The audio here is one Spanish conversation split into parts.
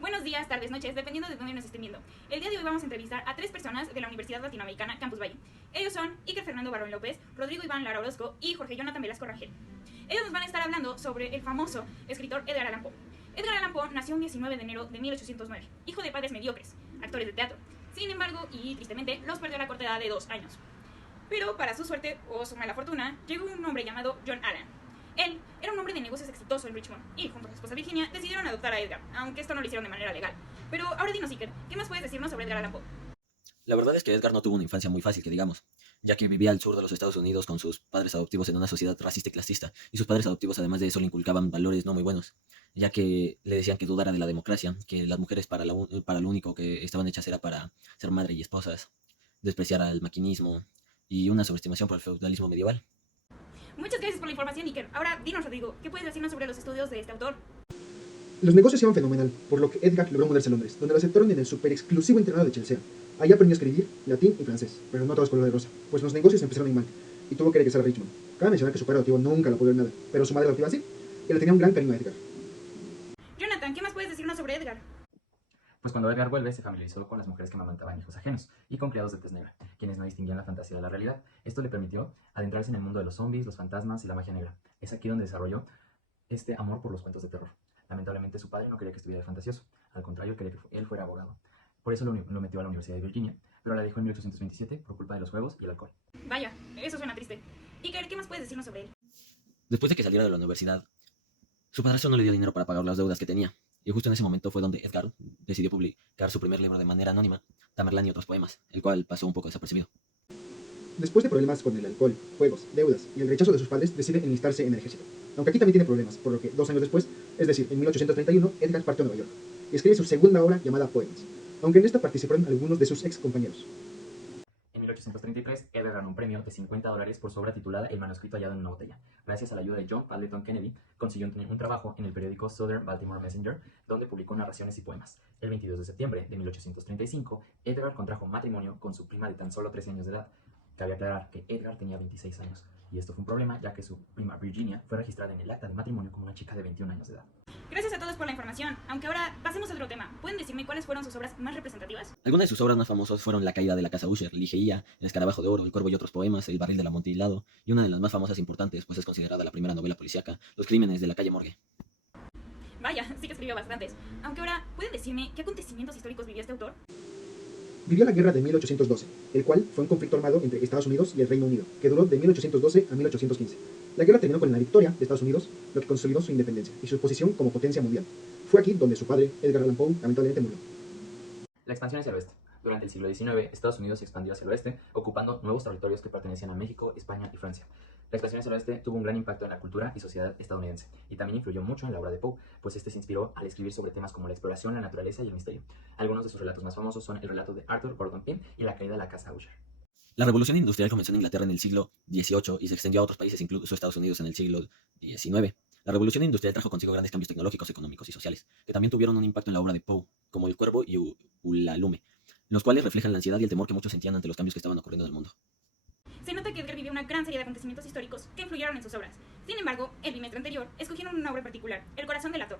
Buenos días, tardes, noches, dependiendo de dónde nos estén viendo. El día de hoy vamos a entrevistar a 3 personas de la Universidad Latinoamericana Campus Valle. Ellos son Iker Fernando Barrón López, Rodrigo Iván Lara Orozco y Jorge Jonathan Velasco Rangel. Ellos nos van a estar hablando sobre el famoso escritor Edgar Allan Poe. Edgar Allan Poe nació un 19 de enero de 1809, hijo de padres mediocres, actores de teatro. Sin embargo, y tristemente, los perdió a la corta edad de 2 años. Pero para su suerte, o su mala fortuna, llegó un hombre llamado John Allan. Él era un hombre de negocios exitoso en Richmond y, junto a su esposa Virginia, decidieron adoptar a Edgar, aunque esto no lo hicieron de manera legal. Pero ahora dinos, Iker, ¿qué más puedes decirnos sobre Edgar Allan Poe? La verdad es que Edgar no tuvo una infancia muy fácil, que digamos, ya que vivía al sur de los Estados Unidos con sus padres adoptivos en una sociedad racista y clasista, y sus padres adoptivos además de eso le inculcaban valores no muy buenos, ya que le decían que dudara de la democracia, que las mujeres para lo único que estaban hechas era para ser madre y esposas, despreciar al maquinismo y una sobreestimación por el feudalismo medieval. Muchas gracias por la información, Iker. Ahora dinos, Rodrigo, ¿qué puedes decirnos sobre los estudios de este autor? Los negocios iban fenomenal, por lo que Edgar logró mudarse a Londres, donde lo aceptaron en el super exclusivo internado de Chelsea. Allí aprendió a escribir latín y francés, pero no todo es color de rosa, pues los negocios empezaron a ir mal, y tuvo que regresar a Richmond. Cabe mencionar que su padre adoptivo nunca lo apoyó en nada, pero su madre adoptiva sí, y le tenía un gran cariño a Edgar. Jonathan, ¿qué más puedes decirnos sobre Edgar? Pues cuando Edgar vuelve se familiarizó con las mujeres que amamantaban hijos ajenos y con criados de tez negra, quienes no distinguían la fantasía de la realidad. Esto le permitió adentrarse en el mundo de los zombies, los fantasmas y la magia negra. Es aquí donde desarrolló este amor por los cuentos de terror. Lamentablemente su padre no quería que estuviera de fantasioso, al contrario quería que él fuera abogado. Por eso lo metió a la Universidad de Virginia, pero la dejó en 1827 por culpa de los juegos y el alcohol. Vaya, eso suena triste. Iker, ¿qué más puedes decirnos sobre él? Después de que saliera de la universidad, su padrastro no le dio dinero para pagar las deudas que tenía, y justo en ese momento fue donde Edgar decidió publicar su primer libro de manera anónima, Tamerlán y otros poemas, el cual pasó un poco desapercibido. Después de problemas con el alcohol, juegos, deudas y el rechazo de sus padres, decide enlistarse en el ejército. Aunque aquí también tiene problemas, por lo que 2 años después, es decir, en 1831, Edgar partió a Nueva York y escribe su segunda obra llamada Poemas, aunque en esta participaron algunos de sus ex compañeros. En 1833, Edgar ganó un premio de $50 por su obra titulada El manuscrito hallado en una botella. Gracias a la ayuda de John Pendleton Kennedy, consiguió un trabajo en el periódico Southern Baltimore Messenger, donde publicó narraciones y poemas. El 22 de septiembre de 1835, Edgar contrajo matrimonio con su prima de tan solo 13 años de edad. Cabe aclarar que Edgar tenía 26 años, y esto fue un problema ya que su prima Virginia fue registrada en el acta de matrimonio como una chica de 21 años de edad. Gracias a todos por la información, aunque ahora pasemos a otro tema. ¿Pueden decirme cuáles fueron sus obras más representativas? Algunas de sus obras más famosas fueron La caída de la casa Usher, Ligeia, El escarabajo de oro, El cuervo y otros poemas, El barril del amontillado, y una de las más famosas e importantes, pues es considerada la primera novela policíaca, Los crímenes de la calle Morgue. Vaya, sí que escribió bastantes. Aunque ahora, ¿pueden decirme qué acontecimientos históricos vivió este autor? Vivió la guerra de 1812, el cual fue un conflicto armado entre Estados Unidos y el Reino Unido, que duró de 1812 a 1815. La guerra terminó con la victoria de Estados Unidos, lo que consolidó su independencia y su posición como potencia mundial. Fue aquí donde su padre, Edgar Allan Poe, lamentablemente murió. La expansión hacia el oeste. Durante el siglo XIX, Estados Unidos se expandió hacia el oeste, ocupando nuevos territorios que pertenecían a México, España y Francia. La expansión hacia el oeste tuvo un gran impacto en la cultura y sociedad estadounidense, y también influyó mucho en la obra de Poe, pues este se inspiró al escribir sobre temas como la exploración, la naturaleza y el misterio. Algunos de sus relatos más famosos son el relato de Arthur Gordon Pym y la caída de la casa Usher. La revolución industrial comenzó en Inglaterra en el siglo XVIII y se extendió a otros países, incluso Estados Unidos, en el siglo XIX. La revolución industrial trajo consigo grandes cambios tecnológicos, económicos y sociales, que también tuvieron un impacto en la obra de Poe, como El cuervo y Ulalume, los cuales reflejan la ansiedad y el temor que muchos sentían ante los cambios que estaban ocurriendo en el mundo. Se nota que Edgar vivió una gran serie de acontecimientos históricos que influyeron en sus obras. Sin embargo, el bimestre anterior escogieron una obra en particular, El corazón del actor.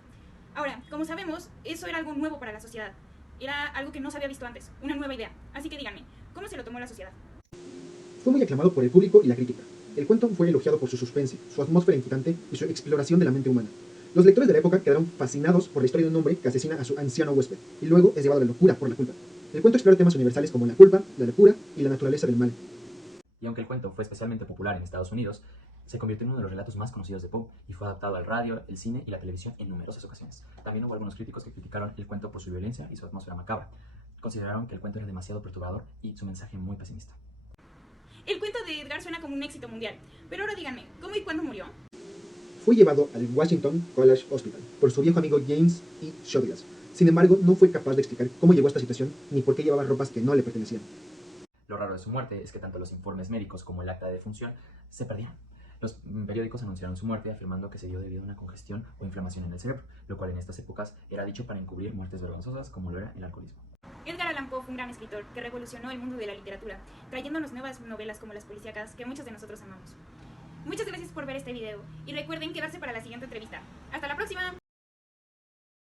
Ahora, como sabemos, eso era algo nuevo para la sociedad. Era algo que no se había visto antes, una nueva idea. Así que díganme, ¿cómo se lo tomó la sociedad? Fue muy aclamado por el público y la crítica. El cuento fue elogiado por su suspense, su atmósfera inquietante y su exploración de la mente humana. Los lectores de la época quedaron fascinados por la historia de un hombre que asesina a su anciano huésped y luego es llevado a la locura por la culpa. El cuento explora temas universales como la culpa, la locura y la naturaleza del mal. Y aunque el cuento fue especialmente popular en Estados Unidos, se convirtió en uno de los relatos más conocidos de Poe y fue adaptado al radio, el cine y la televisión en numerosas ocasiones. También hubo algunos críticos que criticaron el cuento por su violencia y su atmósfera macabra. Consideraron que el cuento era demasiado perturbador y su mensaje muy pesimista. El cuento de Edgar suena como un éxito mundial, pero ahora díganme, ¿cómo y cuándo murió? Fue llevado al Washington College Hospital por su viejo amigo James E. Shotglass. Sin embargo, no fue capaz de explicar cómo llegó a esta situación ni por qué llevaba ropas que no le pertenecían. Lo raro de su muerte es que tanto los informes médicos como el acta de defunción se perdían. Los periódicos anunciaron su muerte afirmando que se dio debido a una congestión o inflamación en el cerebro, lo cual en estas épocas era dicho para encubrir muertes vergonzosas como lo era el alcoholismo. Edgar Allan Poe fue un gran escritor que revolucionó el mundo de la literatura, trayéndonos nuevas novelas como las policíacas que muchos de nosotros amamos. Muchas gracias por ver este video y recuerden quedarse para la siguiente entrevista. ¡Hasta la próxima!